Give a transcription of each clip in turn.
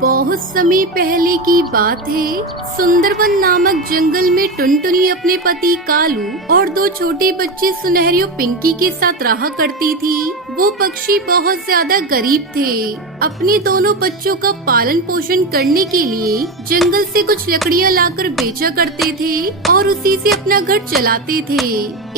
बहुत समय पहले की बात है। सुंदरबन नामक जंगल में टुनटुनी अपने पति कालू और दो छोटे बच्चे सुनहरी और पिंकी के साथ रहा करती थी। वो पक्षी बहुत ज्यादा गरीब थे। अपने दोनों बच्चों का पालन पोषण करने के लिए जंगल से कुछ लकड़ियाँ लाकर बेचा करते थे और उसी से अपना घर चलाते थे।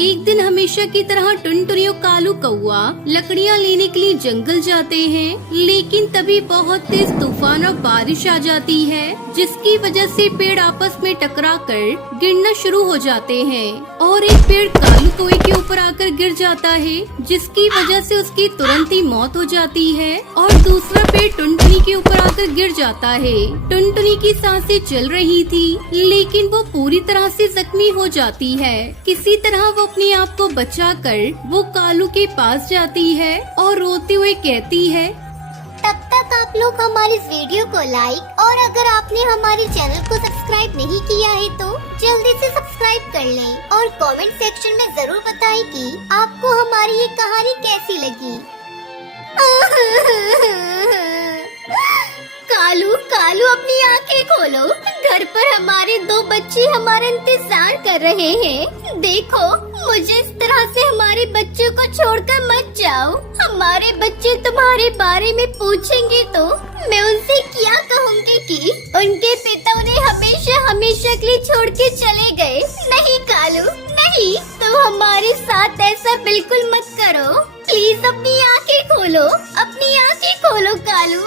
एक दिन हमेशा की तरह टुनटुनी और कालू कौआ लकड़ियाँ लेने के लिए जंगल जाते हैं, लेकिन तभी बहुत तेज तूफान और बारिश आ जाती है, जिसकी वजह से पेड़ आपस में टकराकर गिरना शुरू हो जाते हैं और एक पेड़ कालू कौए के ऊपर आकर गिर जाता है, जिसकी वजह से उसकी तुरंत ही मौत हो जाती है और दूसरा पेड़ टुनटुनी के ऊपर आकर गिर जाता है। टुनटुनी की सांसें चल रही थी, लेकिन वो पूरी तरह से जख्मी हो जाती है। किसी तरह वो अपने आप को बचाकर वो कालू के पास जाती है और रोते हुए कहती है, तब तक आप लोग हमारे इस वीडियो को लाइक और अगर आपने हमारे चैनल को सब्सक्राइब नहीं किया है तो जल्दी से सब्सक्राइब कर लें और कमेंट सेक्शन में जरूर बताएं कि आपको हमारी ये कहानी कैसी लगी। कालू कालू अपनी आंखें खोलो, घर पर हमारे दो बच्चे हमारा इंतजार कर रहे हैं। देखो, मुझे इस तरह से हमारे बच्चों को छोड़कर मत जाओ। हमारे बच्चे तुम्हारे बारे में पूछेंगे तो मैं उनसे क्या कहूँगी कि उनके पिता उन्हें हमेशा हमेशा के लिए छोड़ के चले गए। नहीं कालू नहीं, तुम हमारे साथ ऐसा बिल्कुल मत करो। प्लीज अपनी आंखें खोलो, अपनी आंखें खोलो कालू।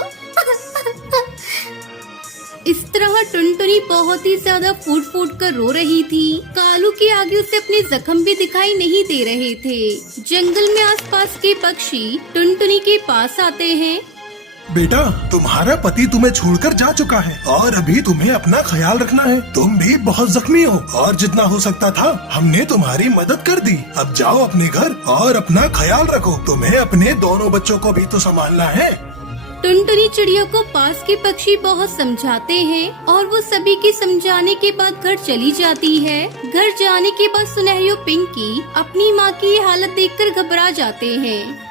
इस तरह टुनटुनी बहुत ही ज्यादा फूट फूट कर रो रही थी। कालू के आगे उसे अपने जख्म भी दिखाई नहीं दे रहे थे। जंगल में आसपास के पक्षी टुनटुनी के पास आते हैं। बेटा, तुम्हारा पति तुम्हें छोड़कर जा चुका है और अभी तुम्हें अपना ख्याल रखना है। तुम भी बहुत जख्मी हो और जितना हो सकता था हमने तुम्हारी मदद कर दी। अब जाओ अपने घर और अपना ख्याल रखो। तुम्हें अपने दोनों बच्चों को भी तो संभालना है। टुनटुनी चिड़िया को पास के पक्षी बहुत समझाते हैं और वो सभी के समझाने के बाद घर चली जाती है। घर जाने के बाद सुनहरी और पिंकी अपनी माँ की हालत देखकर घबरा जाते हैं।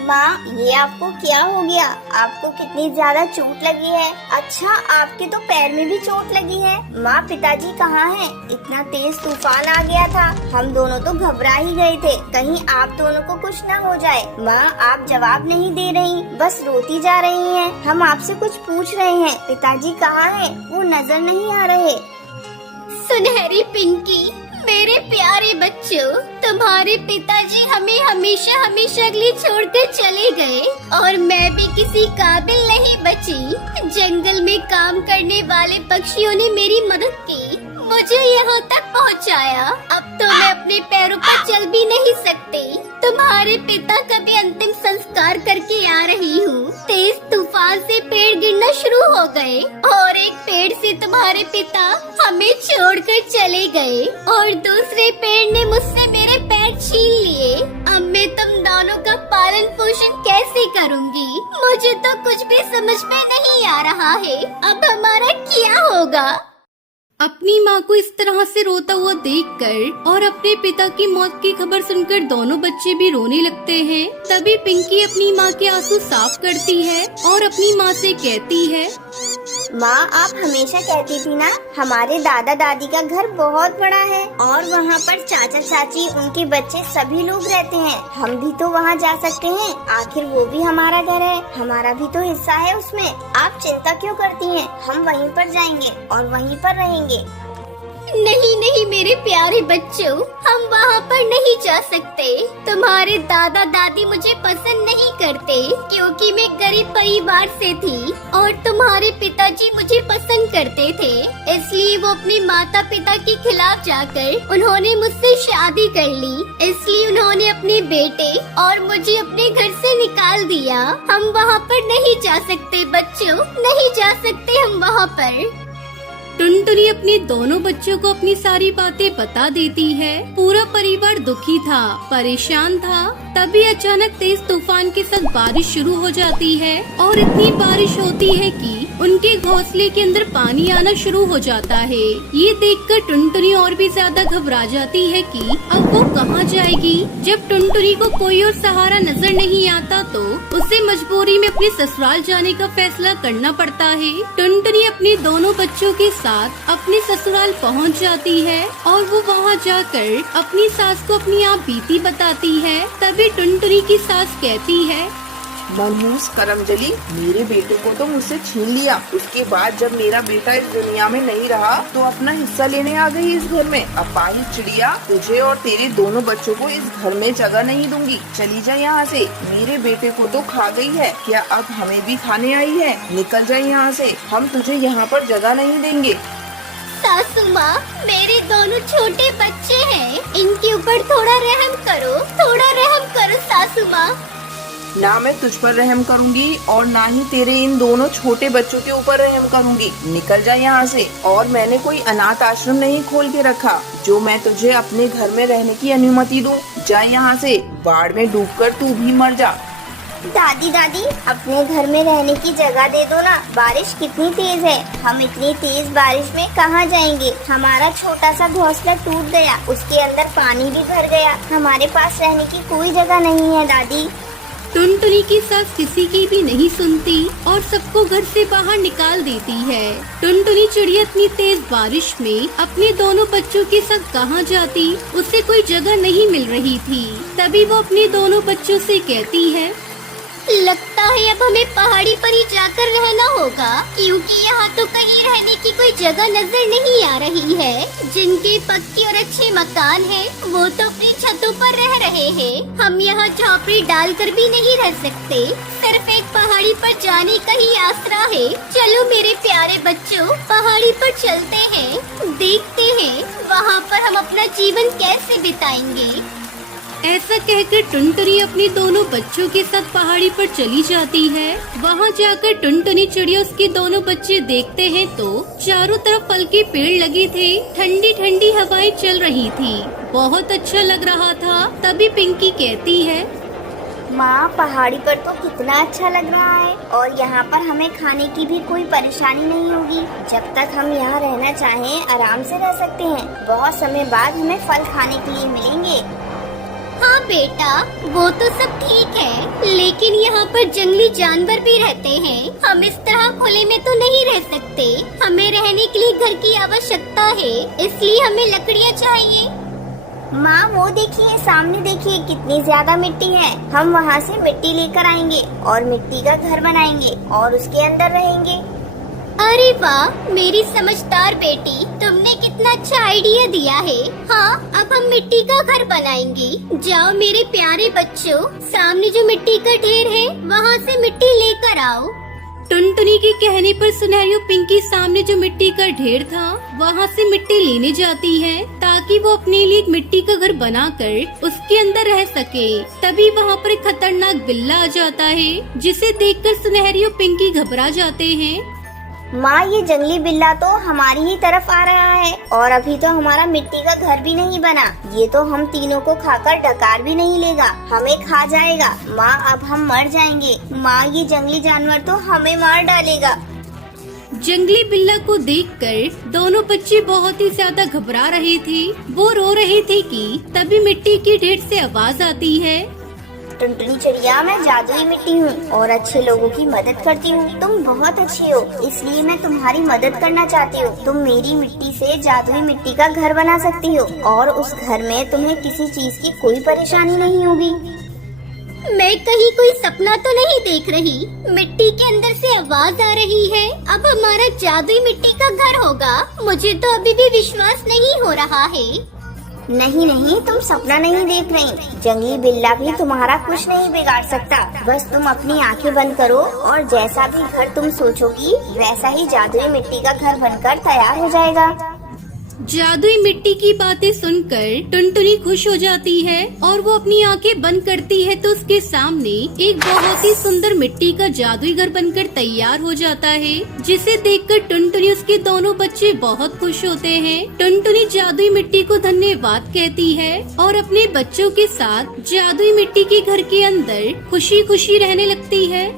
माँ, ये आपको क्या हो गया? आपको कितनी ज्यादा चोट लगी है? अच्छा, आपके तो पैर में भी चोट लगी है। माँ, पिताजी कहाँ हैं? इतना तेज तूफान आ गया था, हम दोनों तो घबरा ही गए थे, कहीं आप दोनों को कुछ न हो जाए। माँ, आप जवाब नहीं दे रही, बस रोती जा रही हैं। हम आपसे कुछ पूछ रहे हैं, पिताजी कहाँ हैं? वो नजर नहीं आ रहे। सुनहरी पिंकी, मेरे प्यारे बच्चों, तुम्हारे पिताजी हमें हमेशा हमेशा के लिए छोड़कर चले गए और मैं भी किसी काबिल नहीं बची। जंगल में काम करने वाले पक्षियों ने मेरी मदद की, मुझे यहाँ तक पहुँचाया। अब तो मैं अपने पैरों पर चल भी नहीं सकती। तुम्हारे पिता का भी अंतिम संस्कार करके आ रही हूँ। तेज तूफान से पेड़ गिरना शुरू हो गए और एक पेड़ से तुम्हारे पिता हमें छोड़कर चले गए और दूसरे पेड़ ने मुझसे मेरे पैर छीन लिए। अब मैं तुम दोनों का पालन पोषण कैसे करूँगी? मुझे तो कुछ भी समझ में नहीं आ रहा है। अब हमारा क्या होगा? अपनी माँ को इस तरह से रोता हुआ देखकर और अपने पिता की मौत की खबर सुनकर दोनों बच्चे भी रोने लगते हैं। तभी पिंकी अपनी माँ के आंसू साफ करती है और अपनी माँ से कहती है, माँ, आप हमेशा कहती थी ना, हमारे दादा दादी का घर बहुत बड़ा है और वहाँ पर चाचा चाची, उनके बच्चे सभी लोग रहते हैं। हम भी तो वहाँ जा सकते हैं, आखिर वो भी हमारा घर है, हमारा भी तो हिस्सा है उसमें। आप चिंता क्यों करती हैं? हम वहीं पर जाएंगे और वहीं पर रहेंगे। नहीं नहीं मेरे प्यारे बच्चों, हम वहाँ पर नहीं जा सकते। तुम्हारे दादा दादी मुझे पसंद नहीं करते क्योंकि मैं गरीब परिवार से थी और तुम्हारे पिताजी मुझे पसंद करते थे, इसलिए वो अपने माता पिता के खिलाफ जाकर उन्होंने मुझसे शादी कर ली। इसलिए उन्होंने अपने बेटे और मुझे अपने घर से निकाल दिया। हम वहाँ पर नहीं जा सकते बच्चों, नहीं जा सकते हम वहाँ पर। टुनटुनी अपने दोनों बच्चों को अपनी सारी बातें बता देती है। पूरा परिवार दुखी था, परेशान था। तभी अचानक तेज तूफान के साथ बारिश शुरू हो जाती है और इतनी बारिश होती है कि उनके घोंसले के अंदर पानी आना शुरू हो जाता है। ये देखकर टुनटुनी और भी ज्यादा घबरा जाती है कि अब वो कहाँ जाएगी। जब टुनटुनी को कोई और सहारा नजर नहीं आता तो उसे मजबूरी में अपने ससुराल जाने का फैसला करना पड़ता है। टुनटुनी अपने दोनों बच्चों के साथ अपने ससुराल पहुंच जाती है और वो वहां जाकर अपनी सास को अपनी आप बीती बताती है। तभी टुनटुनी की सास कहती है, मनहूस करमजली, मेरे बेटे को तो मुझसे छीन लिया। उसके बाद जब मेरा बेटा इस दुनिया में नहीं रहा तो अपना हिस्सा लेने आ गई इस घर में। अपाहिज चिड़िया, तुझे और तेरे दोनों बच्चों को इस घर में जगह नहीं दूंगी। चली जा यहाँ से। मेरे बेटे को तो खा गई है, क्या अब हमें भी खाने आई है? निकल जा यहाँ से, हम तुझे यहाँ पर जगह नहीं देंगे। सासू माँ, मेरे दोनों छोटे बच्चे हैं, इनके ऊपर थोड़ा रहम करो, थोड़ा रहम करो सासू माँ। ना मैं तुझ पर रहम करूंगी और ना ही तेरे इन दोनों छोटे बच्चों के ऊपर रहम करूंगी। निकल जा यहाँ से। और मैंने कोई अनाथ आश्रम नहीं खोल के रखा जो मैं तुझे अपने घर में रहने की अनुमति दूं। जा यहाँ से, बाढ़ में डूबकर तू भी मर जा। दादी दादी, अपने घर में रहने की जगह दे दो ना। बारिश कितनी तेज है, हम इतनी तेज बारिश में कहाँ जाएंगे? हमारा छोटा सा घोंसला टूट गया, उसके अंदर पानी भी भर गया, हमारे पास रहने की कोई जगह नहीं है दादी। टुनटुनी की सास किसी की भी नहीं सुनती और सबको घर से बाहर निकाल देती है। टुनटुनी चिड़िया इतनी तेज बारिश में अपने दोनों बच्चों के साथ कहाँ जाती, उसे कोई जगह नहीं मिल रही थी। तभी वो अपने दोनों बच्चों से कहती है, लगता है अब हमें पहाड़ी पर ही जाकर रहना होगा, क्योंकि यहाँ तो कहीं रहने की कोई जगह नजर नहीं आ रही है। जिनके पक्के और अच्छे मकान हैं, वो तो अपनी छतों पर रह रहे हैं। हम यहाँ झोपड़ी डालकर भी नहीं रह सकते। सिर्फ एक पहाड़ी पर जाने का ही आसरा है। चलो मेरे प्यारे बच्चों, पहाड़ी पर चलते हैं, देखते हैं वहाँ पर हम अपना जीवन कैसे बिताएंगे। ऐसा कहकर टुनटुनी अपने दोनों बच्चों के साथ पहाड़ी पर चली जाती है। वहाँ जाकर टुनटुनी चिड़िया उसके दोनों बच्चे देखते हैं तो चारों तरफ फल के पेड़ लगे थे, ठंडी ठंडी हवाएं चल रही थी, बहुत अच्छा लग रहा था। तभी पिंकी कहती है, माँ, पहाड़ी पर तो कितना अच्छा लग रहा है और यहाँ पर हमें खाने की भी कोई परेशानी नहीं होगी। जब तक हम यहाँ रहना चाहें आराम से रह सकते हैं। बहुत समय बाद हमें फल खाने के लिए मिलेंगे। हाँ बेटा, वो तो सब ठीक है, लेकिन यहाँ पर जंगली जानवर भी रहते हैं। हम इस तरह खुले में तो नहीं रह सकते। हमें रहने के लिए घर की आवश्यकता है, इसलिए हमें लकड़ियाँ चाहिए। माँ, वो देखिए, सामने देखिए, कितनी ज्यादा मिट्टी है। हम वहाँ से मिट्टी लेकर आएंगे और मिट्टी का घर बनाएंगे और उसके अंदर रहेंगे। अरे वाह, मेरी समझदार बेटी, तुमने कितना अच्छा आइडिया दिया है। हाँ, अब हम मिट्टी का घर बनाएंगे। जाओ मेरे प्यारे बच्चों, सामने जो मिट्टी का ढेर है वहाँ से मिट्टी लेकर आओ। टुनटुनी के कहने पर सुनहरी और पिंकी सामने जो मिट्टी का ढेर था वहाँ से मिट्टी लेने जाती है ताकि वो अपने लिए एक मिट्टी का घर बनाकर उसके अंदर रह सके। तभी वहाँ पर एक खतरनाक बिल्ला आ जाता है, जिसे देखकर सुनहरी और पिंकी घबरा जाते हैं। माँ, ये जंगली बिल्ला तो हमारी ही तरफ आ रहा है और अभी तो हमारा मिट्टी का घर भी नहीं बना। ये तो हम तीनों को खाकर डकार भी नहीं लेगा, हमें खा जाएगा। माँ, अब हम मर जाएंगे। माँ, ये जंगली जानवर तो हमें मार डालेगा। जंगली बिल्ला को देखकर दोनों बच्चे बहुत ही ज्यादा घबरा रहे थे। वो रो रहे थे कि तभी मिट्टी के ढेर से आवाज आती है, टुनटुनी चिड़िया, मैं जादुई मिट्टी हूँ और अच्छे लोगों की मदद करती हूँ। तुम बहुत अच्छी हो, इसलिए मैं तुम्हारी मदद करना चाहती हूँ। तुम मेरी मिट्टी से जादुई मिट्टी का घर बना सकती हो और उस घर में तुम्हें किसी चीज की कोई परेशानी नहीं होगी। मैं कहीं कोई सपना तो नहीं देख रही। मिट्टी के अंदर से आवाज आ रही है, अब हमारा जादुई मिट्टी का घर होगा। मुझे तो अभी भी विश्वास नहीं हो रहा है। नहीं नहीं, तुम सपना नहीं देख रही। जंगली बिल्ला भी तुम्हारा कुछ नहीं बिगाड़ सकता। बस तुम अपनी आंखें बंद करो और जैसा भी घर तुम सोचोगी वैसा ही जादुई मिट्टी का घर बनकर तैयार हो जाएगा। जादुई मिट्टी की बातें सुनकर टुनटुनी खुश हो जाती है और वो अपनी आंखें बंद करती है तो उसके सामने एक बहुत ही सुंदर मिट्टी का जादुई घर बनकर तैयार हो जाता है, जिसे देखकर टुनटुनी उसके दोनों बच्चे बहुत खुश होते हैं। टुनटुनी जादुई मिट्टी को धन्यवाद कहती है और अपने बच्चों के साथ जादुई मिट्टी के घर के अंदर खुशी खुशी रहने लगती है।